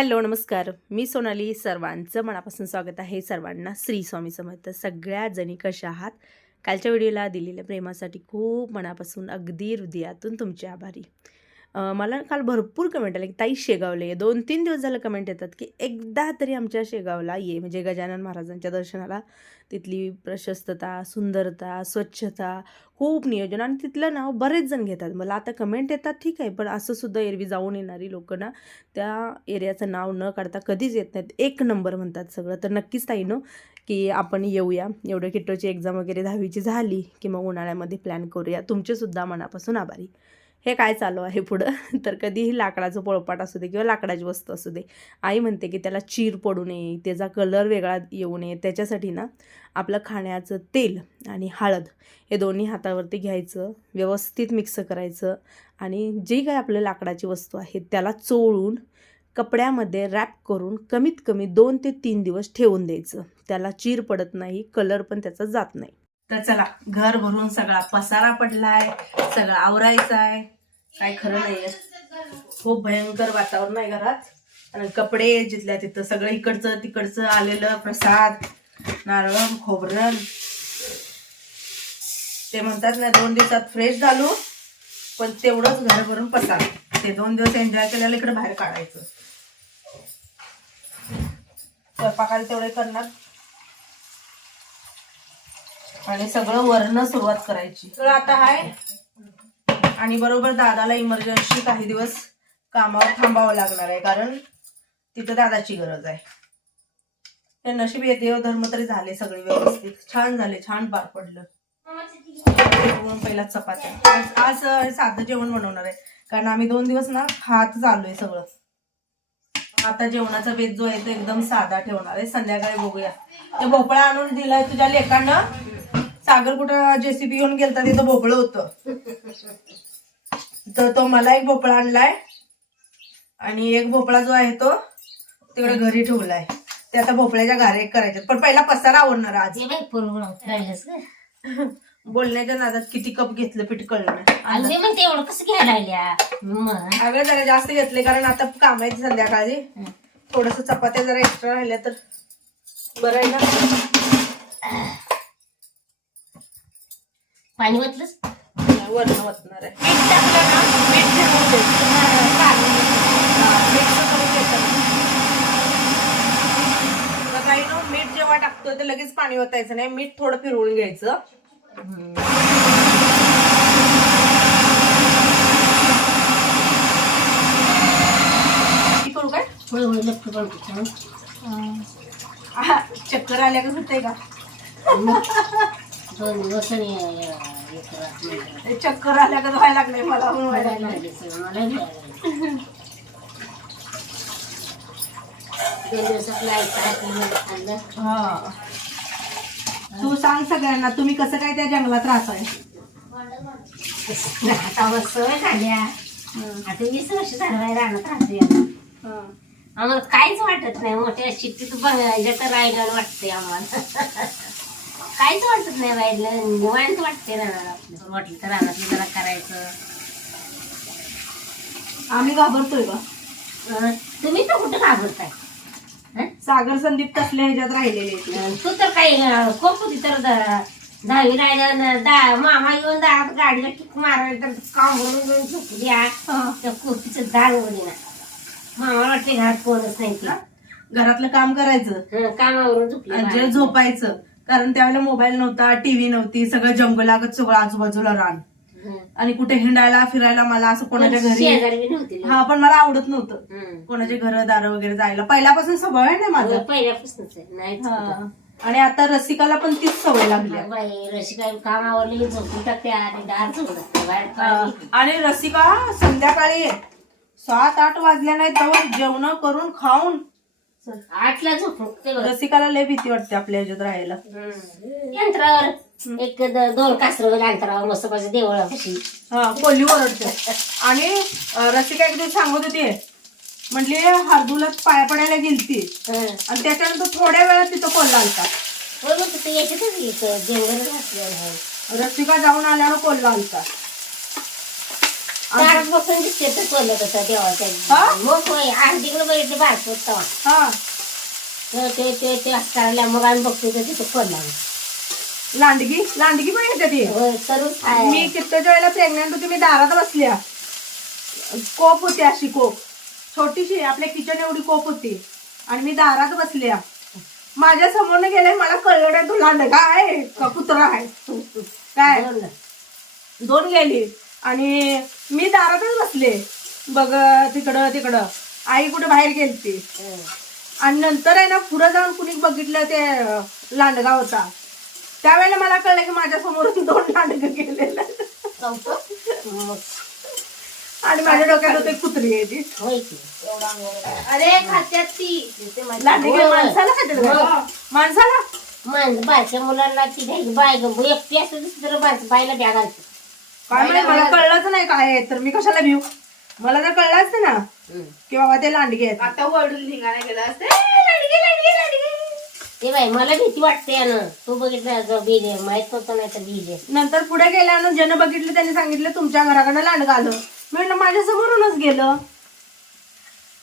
Hello नमस्कार. मी सोनाली सर्वांचं मनापासून स्वागत आहे सर्वांना श्री स्वामी समर्थ. सगळ्या जणी कशा आहात? कालच्या व्हिडिओला दिलेल्या प्रेमासाठी खूप मनापासून अगदी हृदयातून तुमचे आभारी. मला काल भरपूर कमेंट आले की ताई शेगावले ये. दोन तीन दिवस झालं कमेंट येतात की एकदा तरी आमच्या शेगावला ये. म्हणजे गजानन महाराजांच्या दर्शनाला. तिथली प्रशस्तता सुंदरता स्वच्छता खूप नियोजन आणि तिथलं नाव बरेच जण घेतात. मला आता कमेंट येतात ठीक आहे पण असं सुद्धा एरवी जाऊन येणारी लोक ना त्या एरियाचं नाव न काढता कधीच येत नाहीत. एक नंबर म्हणतात सगळं. तर नक्कीच ताईनो की आपण येऊया. एवढं किटोची एक्झाम वगैरे दहावीची झाली की मग उन्हाळ्यामध्ये प्लॅन करूया. तुमचेसुद्धा मनापासून आभारी. हे काय चालू आहे पुढं? तर कधीही लाकडाचं पोळपाट असू दे किंवा लाकडाची वस्तू असू दे आई म्हणते की त्याला चीर पडू नये त्याचा कलर वेगळा येऊ नये. त्याच्यासाठी ना आपलं खाण्याचं तेल आणि हळद हे दोन्ही हातावरती घ्यायचं व्यवस्थित मिक्स करायचं आणि जी काय आपल्या लाकडाची वस्तू आहे त्याला चोळून कपड्यामध्ये रॅप करून कमीत कमी दोन ते तीन दिवस ठेवून द्यायचं. त्याला चीर पडत नाही कलर पण त्याचा जात नाही. तर चला घर भरून सगळा पसारा पडलाय सगळा आवरायचा आहे काय खरं नाहीये. खूप भयंकर वातावरण आहे घरात. आणि कपडे जिथल्या तिथं सगळं इकडचं तिकडचं आलेलं प्रसाद नारळ खोबरं. ते म्हणतात ना दोन दिवसात फ्रेश झालो पण तेवढंच घर भरून पसार. ते दोन दिवस एन्जॉय केलेलं इकडे बाहेर काढायचं. स्वयंपाकाला तेवढे करणार. आणि सगळं वरण सुरुवात करायची. तर आता आहे आणि बरोबर दादाला इमर्जन्सी काही दिवस कामावर थांबावं लागणार आहे कारण तिथं दादाची गरज आहे. ते नशीब येते धर्म तरी झाले सगळे व्यवस्थित. छान झाले छान पार पडलं. पहिला चपात्या. आज साधं जेवण बनवणार आहे. कारण आम्ही दोन दिवस ना हात चालू सगळं. आता जेवणाचा बेत जो आहे तो एकदम साधा ठेवणार आहे. संध्याकाळी बघूया. ते भोपळा आणून दिलाय तुझ्या लेकांना. सागर कुठं जेसीबी येऊन गेलता तिथं भोपळं होतं. तर तो मला एक भोपळा आणलाय. आणि एक भोपळा जो आहे तो तिकडे घरी ठेवलाय. ते आता भोपळ्याच्या घारे करायचे पण पहिला पसारा आवडणार आज. बोलण्याच्या नादात किती कप घेतलं पीठ कळलं नाही. आणि मी म्हणते एवढं कसं घ्यायला लागल्या? मग. अगं जरा जास्त घेतले कारण आता काम आहे संध्याकाळी. थोडस चपात्या जरा एक्स्ट्रा राहिल्या तर बरं आहे ना. पाणी ओतलंच वरण वतणार आहे. मीठ टाकलं ना मीठ ठेवून ना मीठ जेव्हा टाकतो ते लगेच पाणी ओतायचं नाही. मीठ थोडं फिरवून घ्यायचं. करू काय चक्कर आल्या का होतंय का? चक्कर आल्या का व्हायला लागले मला पण व्हायला. लागले हा. तू सांग सगळ्यांना तुम्ही कसं काय त्या जंगलात राहताय? आता सवय झाल्या आता वीस वर्ष झालं बाई राहण्यात राहते आता. आम्हाला काहीच वाटत नाही मोठ्या शिट्टीत बघायच्या तर रायगड वाटते आम्हाला. काहीच वाटत नाही बाईला निवांत वाटते आपलं वाटलं तर रानातलं जरा करायचं. आम्ही घाबरतोय का तुम्ही तर कुठं घाबरताय? सागर संदीप तसल्या ह्याच्यात राहिलेले तू तर काही अं, कोप होती तर दहावी राहिल्या मामा येऊन दारात गाडीला किक मारायला तर कांबरून घेऊन द्या त्या कोपीचं दार उघडी ना. मामा वाटते घरात कोणच नाही ती. घरातलं काम करायचं. कामावरून झोपली झोपायचं. कारण त्यावेळेला मोबाईल नव्हता टीव्ही नव्हती सगळं जंगलागत सगळं आजूबाजूला रान हं. आणि कुठे हिंडायला फिरायला मला असं कोणाच्या घरी बी नव्हती हा पण मला आवडत नव्हतं हं. कोणाचे घर दार वगैरे जायला पहिल्यापासून सवय आहे ना माझं पहिल्यापासूनच आहे नाहीच कुठं. हा. आणि आता रसिकाला पण तीच सवय लागली कामावरली टाकते हा. पाणी. आणि रसिका संध्याकाळी सात आठ वाजल्या नाही तेव्हा जेवण करून खाऊन आठला झोपते रसिकाला लय भीती वाटते आपल्या ह्याच्यात राहायला. यंत्रावर. एक द- दोन कासरं अंतरावर मस्त पाहिजे देवळापाशी. हा कोल्ही ओरडते. आणि अं, रसिका एक दिवस सांगत होती म्हटली हरदुलाच पाया पडायला गेलती. हं. आणि त्याच्यानंतर थोड्या वेळात तिथं कोल्हा आलता. होय मग तिथे याच्यातच येतं जंगल घातलेलं आहे. रसिका जाऊन आल्यावर कोल्हा आलता. बसून दिसते तर कोल्हे कसं हा? देवाच्या मग होय आज तिकडे बघितलं बारकं तेव्हा हा. ते ते ते असं करायला मग आम्ही बघतो तर तिथे कोल्हा लांडगी? लांडगी पण येते ती? होय तरुण मी कित्यच्या वेळेला प्रेग्नेंट होती मी दारात बसल्या. कोप होती अशी कोप. छोटीशी आपल्या किचन एवढी कोप होती. आणि मी दारात बसल्या. माझ्या समोरनं गेले मला कळलं नाही तो लांडगा आहे का कुत्रा आहे? काय? दोन गेली. आणि मी दारातच बसले. बघ तिकडं तिकडं. आई कुठं बाहेर गेलती. आणि नंतर आहे ना पुढं जाऊन कुणी बघितलं ते लांडगा होता. त्यावेळेला मला कळलं की माझ्या समोरून दोन लांडग गेलेलं. आणि माझ्या डोक्यात होते कुत्री आहे ती. अरे खात्यात ती. लांडगे. माणसाला खात्यात का? माणसाला? माणसं बायच्या मुलांना ती घ्यायची बाय ग. एकटी असते तर बायला ब्या घालते. काय माहीत मला कळलंच नाही काय आहे तर मी कशाला भिऊ? मला जर कळलं असतं ना की बाबा ते लांडगे आहेत. आता वडून धिंगाणा गेला असते. लाडगे लाडगे लाडगे. ते बाई मला भीती वाटते यानं. तू बघितलं जो बीज माहीत नव्हतं नाही तर बीज नंतर पुढे गेल्यानं ज्यानं बघितलं त्यांनी सांगितलं तुमच्या घराकडनं लांडगं आलं. मी म्हटलं माझ्या समोरूनच गेलं.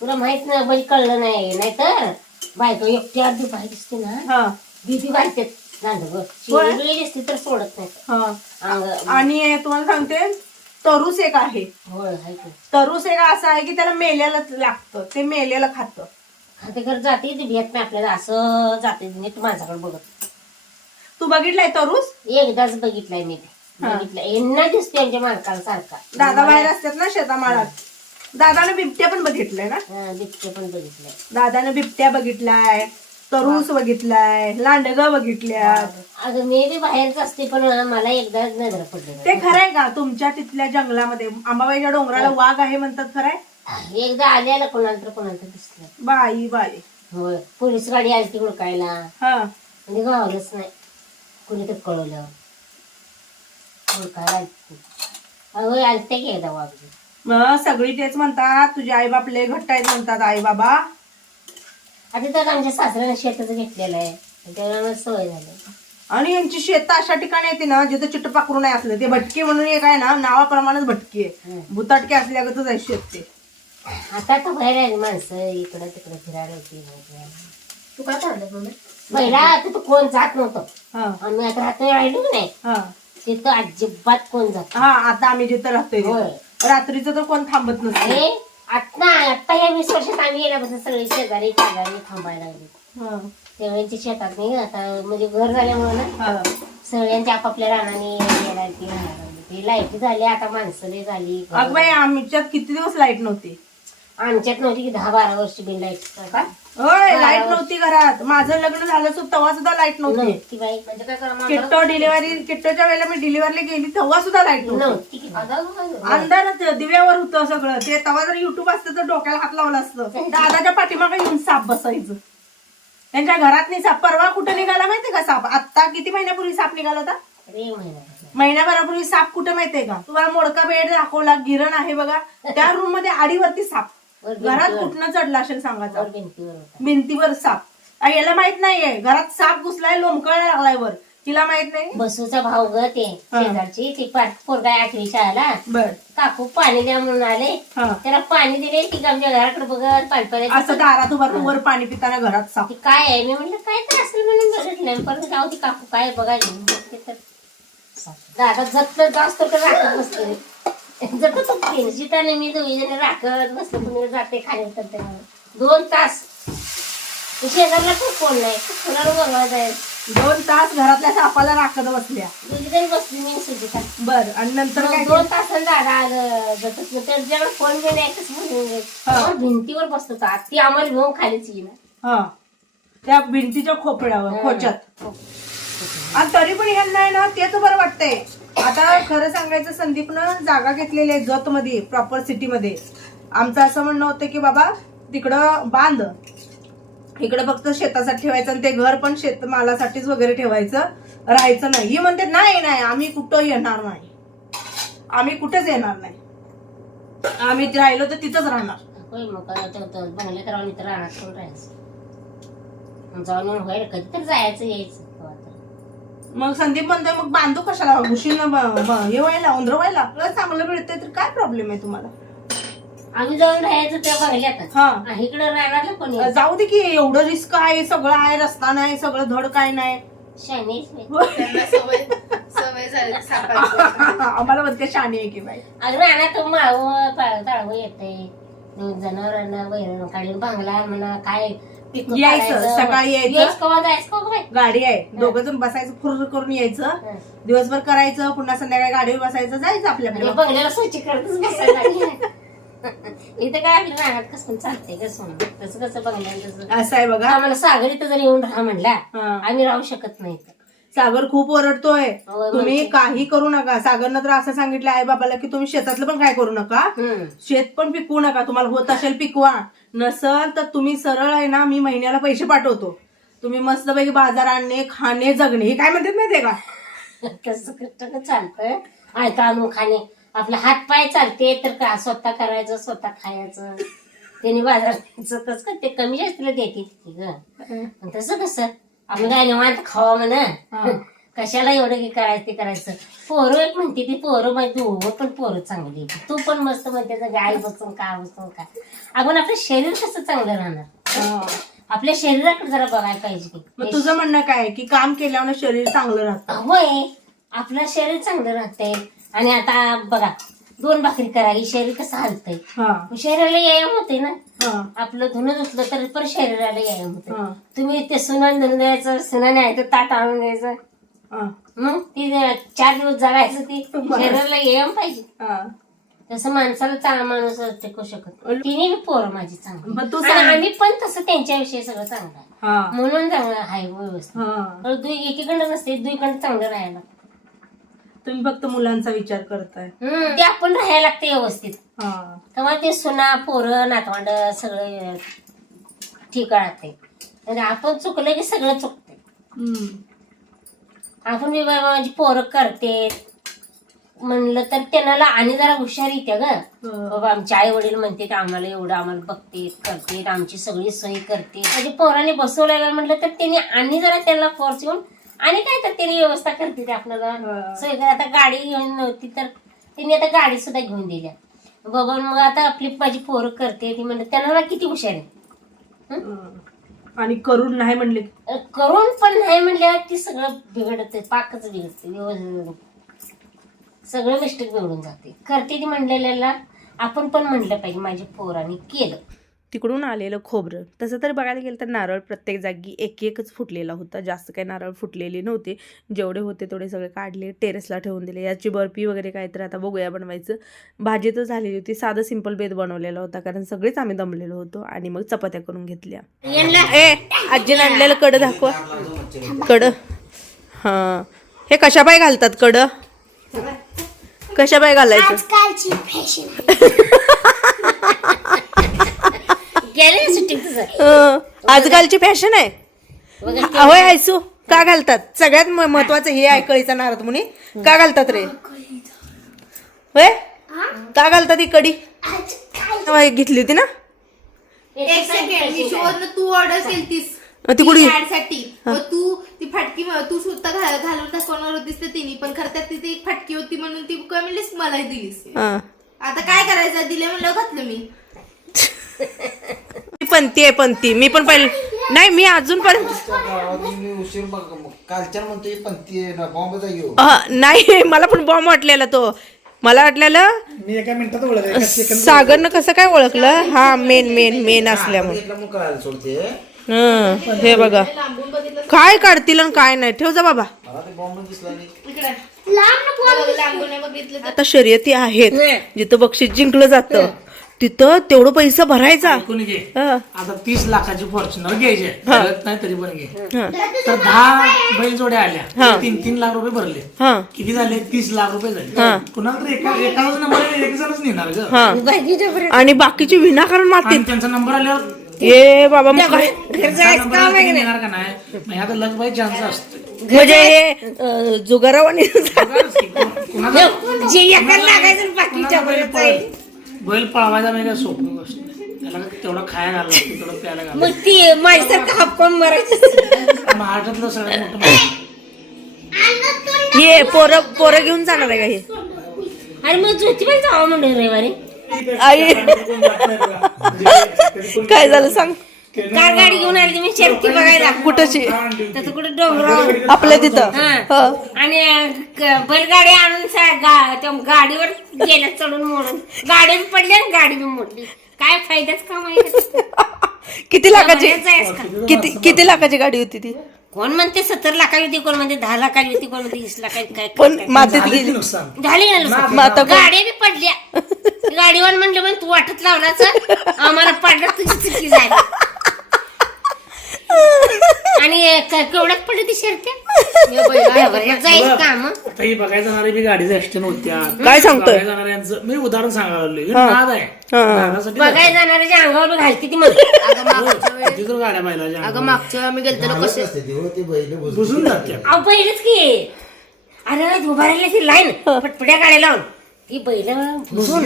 तुला माहीत नाही म्हणजे कळलं नाही नाहीतर बायको एकटी अर्धी बाई दिसते ना. हा. भीती वाटते होय. तर सोडत नाही. हा. अंग आणि तुम्हाला सांगते तरूस एक आहे. होय हाय की. तरूस एक असं आहे की त्याला मेल्यालाच लागतं. ते मेलेलं खातं. आता घर जाते ती भेट नाही आपल्याला असं जाते नीट माझ्याकडे बघत. तू बघितलाय तरूस? एकदाच बघितलाय मी ते. हा. बघितलंय. यांना दिसते यांच्या मालकाला सारखा दादा बाहेर असतात ना शेतामाळात. दादानं बिबट्या पण बघितलंय ना? हा, बिबटे पण बघितलंय. दादानं बिबट्या बघितलाय. तरूस बघितलाय लांडग बघितल्यात. अगं मी बी बाहेरच असते पण मला एकदा नजर पडली ते खरंय का? तुमच्या तिथल्या जंगलामध्ये अंबाबाईच्या डोंगराला वाघ आहे म्हणतात खरंय? एकदा आल्याला कोणाला तर कोणाला तर दिसलं. बाई बाई. होय पोलीस गाडी आली ती हुडकायला. हा. म्हणजे गावलंच नाही. कुणी तर कळवलं. हुडकायला आलती होय आलते की एकदा वागली मग सगळी तेच म्हणतात तुझे आई बाप लय घट्ट आहेत म्हणतात आई बाबा. आता तर आमच्या सासऱ्याने शेताचं घेतलेलं आहे. त्याला सवय झाली. आणि यांची शेत अशा ठिकाणी येते ना जिथे चिट्ट पाखरू नाही असलं. ते भटकी म्हणून एक आहे ना नावाप्रमाणेच भटकी. आहे हम्म. भुताटके असल्यागतच आहे शेत ते. आता तर बाहेर आहे माणसं इकडं तिकडं फिरायला होती तू काय मम्मी? पहिला आता तर कोण जात नव्हतं. हा. आम्ही आता राहतो राहिलो की नाही हा. तिथं अजिबात कोण जात हा आता आम्ही जिथं राहतोय होय. तिथं. रात्रीचं तर कोण थांबत नसतं. अरे आता आता या वीस वर्षात आम्ही गेल्यापासून सगळे शेजारी शेजारी थांबायला लागले. हा. शेतात नाही आता म्हणजे घर झाल्यामुळे ना हा. सगळ्यांच्या आपापल्या रानाने येणार ती राहायला लागली ती लाइट झाली आता माणसं लई झाली. अगं बाई आमच्यात किती दिवस लाइट नव्हती? आमच्यात नव्हती की दहा बारा वर्ष बिन लाइट का होय लाइट नव्हती घरात. माझं लग्न झालं सुद्धा तेव्हा सुद्धा लाइट नव्हती. बाई. म्हणजे काय करा किट्टो डिलिव्हरी किट्टोच्या वेळेला मी डिलिव्हरला गेली तेव्हा सुद्धा लाइट नव्हती. नव्हती की अंधारात दिव्यावर होतं सगळं. ते तेव्हा जर युट्यूब असतं तर डोक्याला हात लावला असतं. दादाच्या पाठीमागे येऊन साप बसायचं. त्यांच्या घरात नाही साप. परवा कुठं निघाला माहितीये का साप? आता किती महिन्यापूर्वी साप निघाला होता? अरे महिना महिन्याभरापूर्वी साप कुठं माहितीये का? तुम्हाला मोडका बेड दाखवला गिरण आहे बघा. त्या रूममध्ये आडीवरती साप. घरात कुठनं चढला असेल सांगायचं? वर भिंतीवर साप. आ, याला माहीत नाहीये. घरात साप घुसलाय लोमकळायला लागलाय वर. तिला माहीत नाही? बसूचा भाऊ ग ते हा. शेजारची. ती पाठ पोरगा आठवी शाळेला. बर. काकू पाणी द्या म्हणून आले. हा. त्याला पाणी दिले. ती आमच्या घराकडे बघत पाणी असं पाणी दारात उभा वर पाणी पिताना घरात साप. ती काय आहे? मी म्हटलं काय तर असेल म्हणून बघितलं परत जाऊ ती काकू काय बघायला दादा जत जास्त तर राखत बसते जपत होते जिताने मी दोघी जण राखत बसले कुणी जाते खाली तर ते दोन तास शेजारला पण कोण नाही कुणाला बोलवायचं आहे दोन तास घरातल्या सापाला राखत बसल्या. दोघी जण बसली मी सुजिता बर आणि नंतर काय दोन तासांनी दादा आलं त्याच्याकडे फोन घेऊन एकच म्हणून भिंतीवर बसतो होता ती आम्हाला घेऊन खालीच येईना हा. त्या भिंतीच्या खोपड्यावर खोच्यात. आणि तरी पण ह्यांना ना तेच बरं वाटतंय. आता खरं सांगायचं संदीपनं जागा घेतलेली आहे जत मध्ये प्रॉपर सिटी मध्ये. आमचं असं म्हणणं होतं की बाबा तिकडं बांध. इकडं फक्त शेतासाठी ठेवायचं आणि ते घर पण शेतमालासाठीच वगैरे ठेवायचं. राहायचं नाही. ही म्हणते नाही नाही आम्ही कुठं येणार नाही. आम्ही कुठेच येणार नाही. आम्ही राहिलो तर तिथंच राहणार. राहणार जाऊन होईल कधीतरी जायचं यायचं. मग संदीप म्हणतोय मग बांधू कशाला? उशीन हे व्हायला उंदर व्हायला? आपल्याला चांगलं मिळतंय तर काय प्रॉब्लेम आहे तुम्हाला? आम्ही जाऊन राहायचं त्या बंगल्यात हा. इकडे राहणार कोणी? जाऊ दे की एवढं रिस्क आहे सगळं आहे रस्ता नाही सगळं धड काय नाही. शनीच नाही त्यांना सवय सवय झाली सापायची आम्हाला म्हणते शाणी आहे की बाई. अगं राहण्यात माळव तळव येते जनावरांना वैरण काढून बांगला म्हणा काय पिकं यायचं. सकाळी यायचं. गाडी आहे दोघं जण बसायचं फुर करून यायचं हं. दिवसभर करायचं पुन्हा संध्याकाळी गाडीवर बसायचं जायचं आपल्याकडे बंगल्याला स्वच्छ करतच बसायला लागली. इथं काय आपल्या कसं चालतंय कसं तसं कसं तसं असं आहे बघा आम्हाला सागर इथं जर येऊन राहा म्हणला. आम्ही राहू शकत नाही. सागर खूप ओरडतोय तुम्ही. काही करू नका सागरनं तर असं सांगितलं आई बाबाला की तुम्ही शेतातलं पण काय करू नका. शेत पण पिकवू नका तुम्हाला होत असेल पिकवा नसल तर तुम्ही सरळ आहे ना मी महिन्याला पैसे पाठवतो. तुम्ही मस्तपैकी बाजार आणणे खाणे जगणे हे काय म्हणतात माहितीये का? कसं कसं चालतंय. ऐका आणून खाणे आपला हात पाय चालते तर का स्वतः करायचं स्वतः खायचं? त्यांनी बाजार तसं का ते कमी जास्तीला देते ती ग. पण तसं कसं? आपण काय निवांत खावा म्हणा. कशाला एवढं की करायचं ते करायचं? पोरं एक म्हणते ती पोरं माहिती दोघं पण पोरं चांगली. तू पण मस्त म्हणते गाय बसून का बसून का आपण आपलं शरीर कसं चांगलं राहणार? हा. आपल्या शरीराकडे जरा बघायला पाहिजे मग तुझं म्हणणं काय की काम केल्यावर शरीर चांगलं राहतं? होय. आपलं शरीर चांगलं राहतंय. आणि आता बघा दोन भाकरी करा ही शरीर कसं हलतंय? हा. शरीराला व्यायाम होते ना? हा. आपलं धुणं धुतलं तर पण शरीराला व्यायाम होते हा. तुम्ही ते सुनान धुणं द्यायचं सुनाने आहे तर ताट आणून द्यायचं हा मग ती चार दिवस जगायचं ती शरीराला व्यायाम पाहिजे. तसं माणसाला चांगला माणूस टिकू शकत. तिने पोरं माझी चांगली. आम्ही पण तसं त्यांच्याविषयी सगळं चांगलं आहे. म्हणून चांगलं आहे व्यवस्थित. एकीकडं नसते दुईकडं चांगलं राहायला. तुम्ही फक्त मुलांचा विचार करताय. ते आपण राहायला लागते व्यवस्थित. हा. तेव्हा ते सुना पोरं नातवंड सगळं ठीक राहते. आपण चुकलं की सगळं चुकते आपण मी बाबा माझी पोरं करते. म्हणलं तर त्यांना आणि जरा हुशार येते ग. बाबा आमचे आई वडील म्हणते आम्हाला एवढं आम्हाला बघते करते आमची सगळी सोय करते म्हणजे पोराने बसवलेलं म्हटलं तर त्यांनी आणि जरा त्यांना फोर्स येऊन आणि काय तर त्यांनी व्यवस्था करते ते आपल्याला. हा. सोय कर- आता गाडी घेऊन नव्हती तर त्यांनी आता गाडी सुद्धा घेऊन दिल्या. बाबा मग आता आपली माझी पोरं करते ती म्हणलं त्यांना किती हुशार आहे. आणि करून नाही म्हणले. करून पण नाही म्हणल्यावर ती सगळं बिघडते पाकच बिघडते व्यवस्थित. सगळं मिस्टेक बिघडून जाते. करते ती म्हणलेल्याला आपण पण म्हणलं पाहिजे माझ्या पोराने केलं. तिकडून आलेलं खोबरं. तसं तर बघायला गेलं तर नारळ प्रत्येक जागी एक एकच फुटलेला होता. जास्त काही नारळ फुटलेले नव्हते. जेवढे होते तेवढे सगळे काढले टेरेसला ठेवून दिले. याची बर्फी वगैरे काय तर आता बघूया बनवायचं. भाजी तर झालेली होती. साधं सिंपल बेद बनवलेला होता. कारण सगळेच आम्ही दमलेलो होतो आणि मग चपात्या करून घेतल्या. ए आजीने आणलेलं कडं दाखवा. कडं. हां. हे कशा पाय घालतात कडं? कशा पाय घालायचं? तुझं अं, आजकालची फॅशन आहे. बघा होय आयसू का घालतात? सगळ्यात म- महत्वाचं हे आहे कळीचा नारद मुनी. का घालतात रे? होय? का घालतात ही कडी घेतली होती ना? एक सेकंड तू ऑर्डर केलतीस. अं, ती कुठे ऍडसाठी मग तू ती फाटकी तू स्वतः घा- घालून दाखवणार होतीस तर तिने. पण खरं त्यात तिथे एक फाटकी होती म्हणून ती काय म्हणलीस मला दिलीस. हा. आता काय करायचं? दिले म्हणलं घातलं मी. ती पंती आहे पंती. मी पण पहिले नाही मी अजून पण उशीर बघ कालच्या म्हणतोय नाही मला पण बॉम्ब वाटलेला तो. मला वाटलेलं मी एका मिनिटात ओळख सागरनं कसं काय ओळखलं? हा मेन मेन मेन असल्यामुळे. मग कळायला सोडते. हं, हे बघा. काय काढतील आणि काय नाही? ठेव जा बाबा. मला ते बॉम्ब दिसला नाही. इकडे. लांबून नाही बघितलं तर. आता शर्यती आहेत. जिथं बक्षीस जिंकलं जातं. तिथं तेवढं पैसा भरायचा. कोणी घे. हं, आता तीस लाखाची फॉर्च्युनर घ्यायचे. हा. नाही तरी पण घे. हं, तर दहा बैल जोड्या आल्या. तीन तीन लाख रुपये भरले. हं, किती झाले? तीस लाख रुपये झाले. हा. कुणाला तर एका एकाच नंबर एक जणच नेणार ग. हं. आणि बाकीची विनाकारण आणि मारतील त्यांचा नंबर आल्यावर ए बाबा मग काय त्यांचा की नेणार का नाही? मग लग बाई चान्स असतो म्हणजे हे अं, जुगारावानी कुणाला जे लागायचं बाकीच्या बैल पळवायचा नाही का? सोपी गोष्ट नाही. त्याला तेवढा खायला घालला तेवढं प्यायला घालला मग ती माझ्यासारखं हापकॉन मारायचं महाराष्ट्रातलं सगळ्यात मोठं हे पोरं पोरं घेऊन जाणार आहे का हे? अरे मग ज्योतिबाला जावं म्हणलं रविवारी. आई. काय झालं सांग? कार गाडी घेऊन आली मी शर्ती बघायला. कुठची त्याचं कुठे डोंगरावर आपल्या तिथं? हा. हो. आणि ग- बैलगाडी आणून सा- गा- त्या गाडीवर गेल्या चढून मोडून. गाडी बी पडली आणि गाडी बी मोडली. काय फायद्याच काम आहे किती लाखाची? का? किती किती लाखाची गाडी होती ती? कोण म्हणते सत्तर लाखाची होती कोण म्हणते दहा लाखाची होती कोण म्हणते वीस लाखाची काय पण काय- मातीत झाली गेली. की नुकसान. झाली ना नुकसान. मग आता कोण- गाड्या बी पडल्या गाडीवर म्हणलं मग तू वाटत लावलाच आम्हाला पडलं तुझी चुकी झाली. आणि केवढ्यात पडली ती शर्त्या जायचं काम? आता ही बघायला जाणारी गाडीचा ऍक्सिडेंट होत्या काय सांगतोय? बघायला जाणाऱ्यांचं मी उदाहरण सांगायला लागलोय. हे. नाद आहे. नादासाठी बघायला जाणाऱ्याच्या अंगावर घालते ती अगं मागच्या वेळेस किती तर गाड्या अगं. मागच्या वेळी गेलतो कसे ते, हो, ते बैल बुजून बुजून जात्या अहो पहिलेच की. अरे उभा राहिली ती लाईन पटपट्या गाड्या लावून. ती बैल भुजून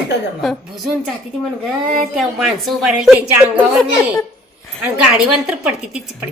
भुजून जाते ती म्हण ग त्या माणसं उभा राहिली त्यांच्या अंगावर नाही आणि गाडीवान तर पडते तीच पडते.